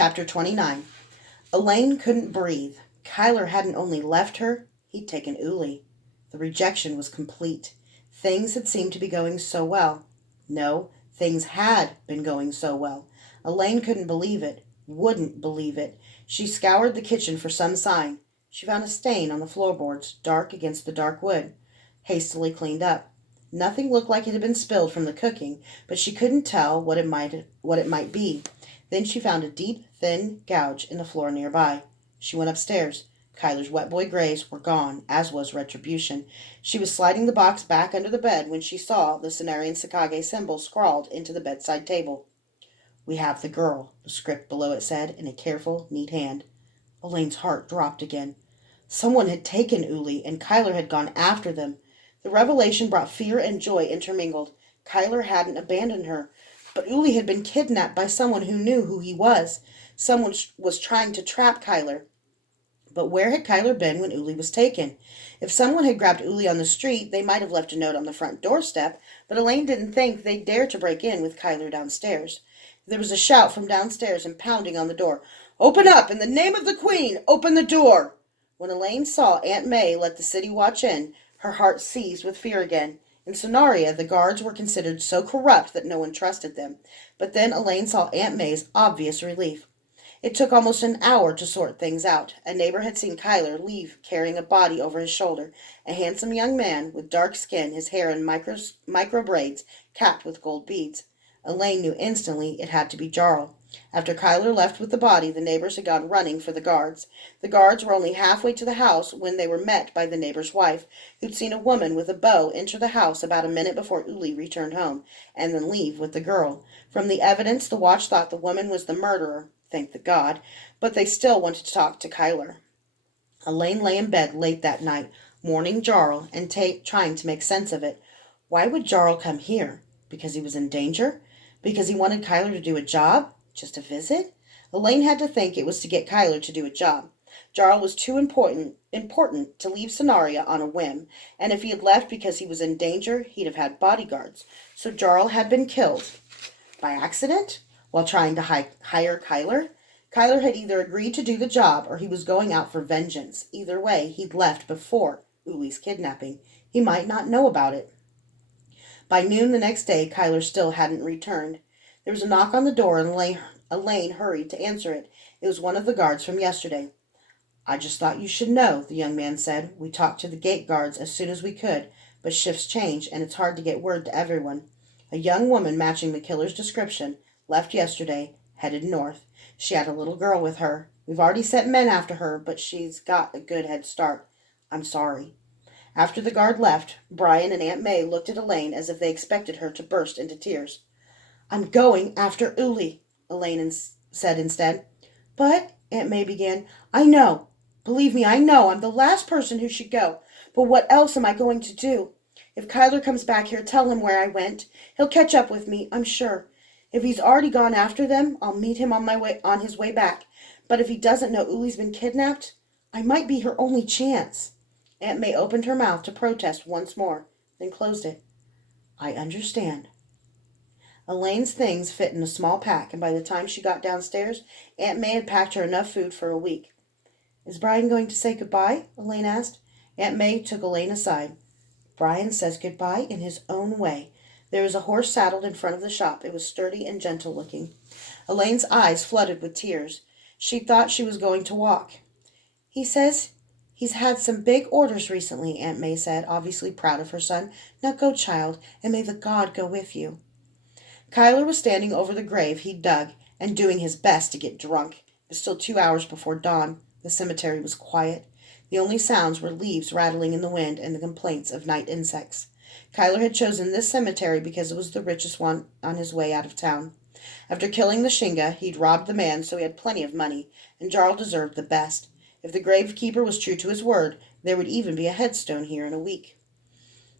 Chapter 29. Elaine couldn't breathe. Kyler hadn't only left her, he'd taken Uli. The rejection was complete. Things had seemed to be going so well. No, things had been going so well. Elaine couldn't believe it, wouldn't believe it. She scoured the kitchen for some sign. She found a stain on the floorboards, dark against the dark wood. Hastily cleaned up. Nothing looked like it had been spilled from the cooking, but she couldn't tell what it might be. Then she found a deep, thin gouge in the floor nearby. She went upstairs. Kyler's wet boy grays were gone, as was retribution. She was sliding the box back under the bed when she saw the Cenarian Sakage symbol scrawled into the bedside table. "We have the girl," the script below it said, in a careful, neat hand. Elaine's heart dropped again. Someone had taken Uli, and Kyler had gone after them. The revelation brought fear and joy intermingled. Kyler hadn't abandoned her, but Uli had been kidnapped by someone who knew who he was. Someone was trying to trap Kyler. But where had Kyler been when Uli was taken? If someone had grabbed Uli on the street, they might have left a note on the front doorstep, but Elaine didn't think they'd dare to break in with Kyler downstairs. There was a shout from downstairs and pounding on the door. "Open up! In the name of the Queen! Open the door!" When Elaine saw Aunt May let the city watch in, her heart seized with fear again. In Sonaria, the guards were considered so corrupt that no one trusted them. But then Elaine saw Aunt May's obvious relief. It took almost an hour to sort things out. A neighbor had seen Kyler leave carrying a body over his shoulder, a handsome young man with dark skin, his hair in micro braids, capped with gold beads. Elaine knew instantly it had to be Jarl. After Kyler left with the body, the neighbors had gone running for the guards. The guards were only halfway to the house when they were met by the neighbor's wife, who'd seen a woman with a bow enter the house about a minute before Uli returned home, and then leave with the girl. From the evidence, the watch thought the woman was the murderer, thank the God, but they still wanted to talk to Kyler. Elaine lay in bed late that night, mourning Jarl and trying to make sense of it. Why would Jarl come here? Because he was in danger? Because he wanted Kyler to do a job? Just a visit? Elaine had to think it was to get Kyler to do a job. Jarl was too important to leave Sonaria on a whim, and if he had left because he was in danger, he'd have had bodyguards. So Jarl had been killed. By accident? While trying to hire Kyler? Kyler had either agreed to do the job or he was going out for vengeance. Either way, he'd left before Uli's kidnapping. He might not know about it. By noon the next day, Kyler still hadn't returned. There was a knock on the door, and Elaine hurried to answer it. It was one of the guards from yesterday. "I just thought you should know," the young man said. "We talked to the gate guards as soon as we could, but shifts change, and it's hard to get word to everyone. A young woman matching the killer's description left yesterday, headed north. She had a little girl with her. We've already sent men after her, but she's got a good head start. I'm sorry." After the guard left, Brian and Aunt May looked at Elaine as if they expected her to burst into tears. "I'm going after Uli," Elaine said instead. "But," Aunt May began, "I know. Believe me, I know I'm the last person who should go. But what else am I going to do? If Kyler comes back here, tell him where I went. He'll catch up with me, I'm sure. If he's already gone after them, I'll meet him on his way back. But if he doesn't know Uli's been kidnapped, I might be her only chance." Aunt May opened her mouth to protest once more, then closed it. "I understand." Elaine's things fit in a small pack, and by the time she got downstairs, Aunt May had packed her enough food for a week. "Is Brian going to say goodbye?" Elaine asked. Aunt May took Elaine aside. "Brian says goodbye in his own way. There is a horse saddled in front of the shop. It was sturdy and gentle looking." Elaine's eyes flooded with tears. She thought she was going to walk. "He says he's had some big orders recently," Aunt May said, obviously proud of her son. "Now go, child, and may the God go with you." Kyler was standing over the grave he'd dug and doing his best to get drunk. It was still 2 hours before dawn. The cemetery was quiet. The only sounds were leaves rattling in the wind and the complaints of night insects. Kyler had chosen this cemetery because it was the richest one on his way out of town. After killing the Shinga, he'd robbed the man, so he had plenty of money, and Jarl deserved the best. If the gravekeeper was true to his word, there would even be a headstone here in a week.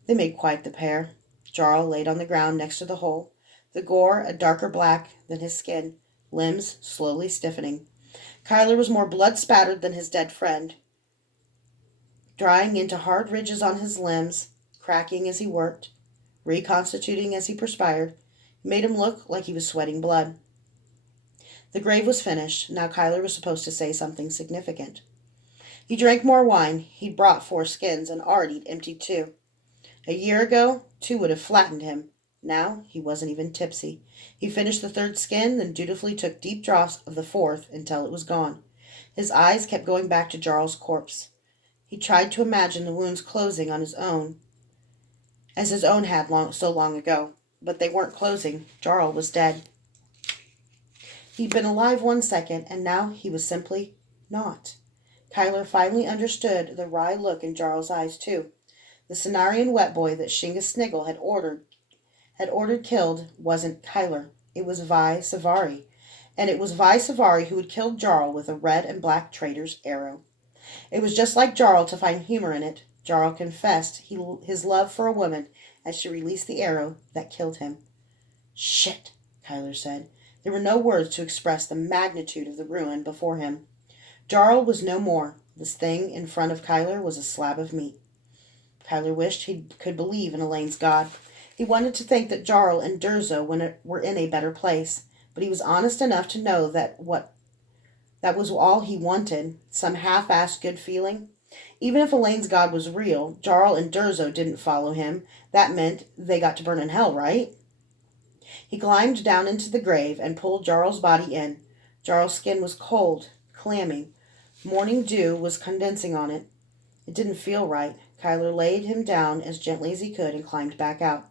They made quite the pair. Jarl laid on the ground next to the hole, the gore a darker black than his skin, limbs slowly stiffening. Kyler was more blood-spattered than his dead friend, drying into hard ridges on his limbs, cracking as he worked, reconstituting as he perspired. It made him look like he was sweating blood. The grave was finished. Now Kyler was supposed to say something significant. He drank more wine. He'd brought 4 skins and already emptied 2. A year ago, 2 would have flattened him. Now he wasn't even tipsy. He finished the 3rd skin, then dutifully took deep draughts of the 4th until it was gone. His eyes kept going back to Jarl's corpse. He tried to imagine the wounds closing on his own, as his own had so long ago. But they weren't closing. Jarl was dead. He'd been alive 1 second, and now he was simply not. Kyler finally understood the wry look in Jarl's eyes, too. The Cenarian wet boy that Shinga Sniggle had ordered killed wasn't Kyler. It was Vi Savari. And it was Vi Savari who had killed Jarl with a red and black traitor's arrow. It was just like Jarl to find humor in it. Jarl confessed his love for a woman as she released the arrow that killed him. Shit, Kyler said. There were no words to express the magnitude of the ruin before him. Jarl was no more. This thing in front of Kyler was a slab of meat. Kyler wished he could believe in Elaine's God. He wanted to think that Jarl and Durzo were in a better place, but he was honest enough to know that was all he wanted, some half-assed good feeling. Even if Elaine's God was real, Jarl and Durzo didn't follow him. That meant they got to burn in hell, right? He climbed down into the grave and pulled Jarl's body in. Jarl's skin was cold, clammy. Morning dew was condensing on it. It didn't feel right. Kyler laid him down as gently as he could and climbed back out.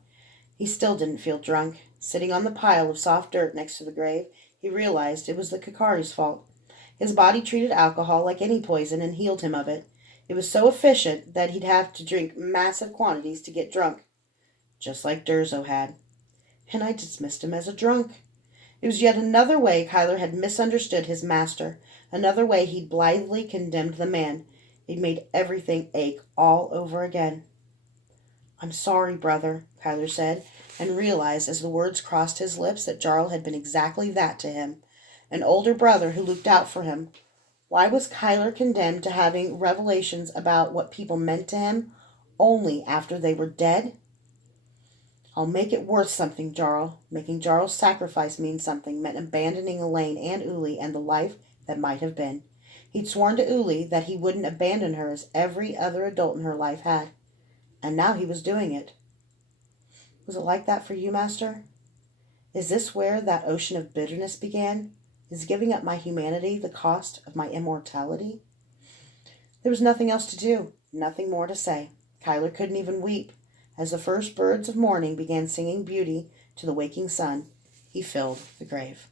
He still didn't feel drunk. Sitting on the pile of soft dirt next to the grave, he realized it was the Kakari's fault. His body treated alcohol like any poison and healed him of it. It was so efficient that he'd have to drink massive quantities to get drunk, just like Durzo had. And I dismissed him as a drunk. It was yet another way Kyler had misunderstood his master, another way he'd blithely condemned the man. It made everything ache all over again. I'm sorry, brother, Kyler said, and realized as the words crossed his lips that Jarl had been exactly that to him, an older brother who looked out for him. Why was Kyler condemned to having revelations about what people meant to him only after they were dead? I'll make it worth something, Jarl. Making Jarl's sacrifice mean something meant abandoning Elaine and Uli and the life that might have been. He'd sworn to Uli that he wouldn't abandon her as every other adult in her life had. And now he was doing it. Was it like that for you, Master? Is this where that ocean of bitterness began? Is giving up my humanity the cost of my immortality? There was nothing else to do, nothing more to say. Kyler couldn't even weep. As the first birds of morning began singing beauty to the waking sun, he filled the grave.